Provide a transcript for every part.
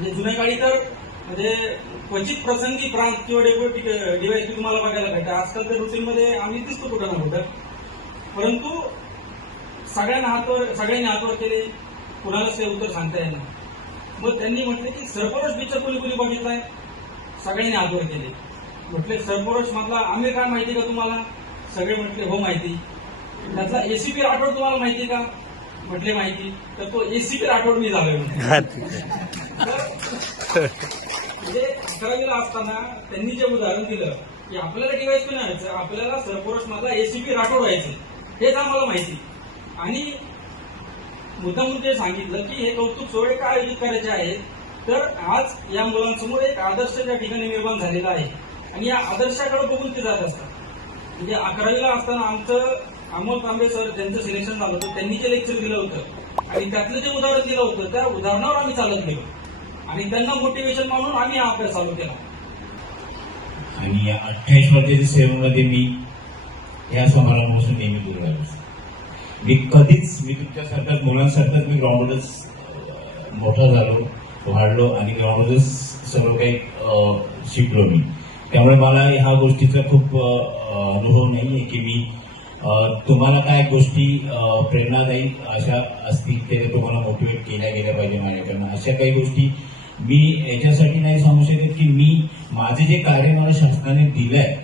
म्हणजे जुन्या काळी तर म्हणजे क्वचित प्रसंगी प्रांत किंवा डेप्युटी डीवायसी तुम्हाला बघायला भेटतं. आजकाल तर रुटीनमध्ये आम्ही दिसतो कुठं ना कुठं. परंतु सगळ्यांना हातवर सगळ्यांनी हातवर केले कुणालाच ते उत्तर सांगता येणार मग त्यांनी म्हटले की सरपरोश पिक्चर कोणी कोणी बघितलाय सगळ्यांनी हातवर केले. म्हटले सरपरोश मधला आमिर खान माहिती का तुम्हाला? सगळे म्हटले हो माहिती. त्यातला एसीपी राठोड तुम्हाला माहिती का? म्हटले माहिती. तर तो एसीपी राठोड मी झालोय म्हटले. म्हणजे अकरावीला असताना त्यांनी जे उदाहरण दिलं की आपल्याला डिवाइस पण आपल्याला सरपरोश मधला एसीपी राठोड व्हायचे हेच आम्हाला माहिती. आणि मुद्दा ते सांगितलं की हे कौतुक सोहळे का आयोजित करायचे आहेत तर आज या मुलांसमोर एक आदर्श त्या ठिकाणी निर्माण झालेला आहे. आणि या आदर्शाकडे बघून ते जात असतात. म्हणजे अकरावीला असताना आमचं अमोल तांबे सर त्यांचं सिलेक्शन झालं होतं त्यांनी जे लेक्चर दिलं होतं आणि त्यातलं जे उदाहरण दिलं होतं त्या उदाहरणावर आम्ही चालत गेलो. आणि त्यांना मोटिवेशन म्हणून आम्ही हा अभ्यास चालू केला. आणि या अठ्ठावीस वर्षाच्या सेवेमध्ये मी या समारंभापासून नेहमी दूर राहिलो. मी कधीच मी तुमच्यासारखाच मुलांसारखाच मी ग्राउंडवरच मोठा झालो वाढलो आणि ग्राउंडवरच सर्व काही शिकलो मी. त्यामुळे मला ह्या गोष्टीचा खूप अनुभव नाही आहे की मी तुम्हाला काय गोष्टी प्रेरणादायी अशा असतील ते तुम्हाला मोटिवेट केल्या गेल्या पाहिजे माझ्याकडनं. अशा काही गोष्टी मी याच्यासाठी नाही सांगू शकत की मी माझे जे कार्य मला शासनाने दिलंय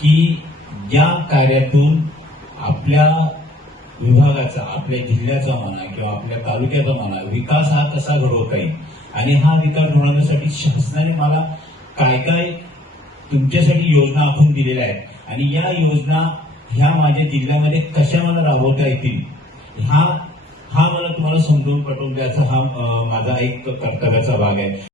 की या कार्यातून आपल्या विभागाचा आपल्या जिल्ह्याचा म्हणा किंवा आपल्या तालुक्याचा म्हणा विकास हा कसा घडवता येईल. आणि हा विकास घडवण्यासाठी शासनाने मला काय काय तुमच्यासाठी योजना आखून दिलेल्या आहेत. आणि या योजना ह्या माझ्या जिल्ह्यामध्ये कशा मला राबवता येतील हा तुम्हाला समजून पटवून द्यायचा हा माझा एक कर्तव्याचा भाग आहे.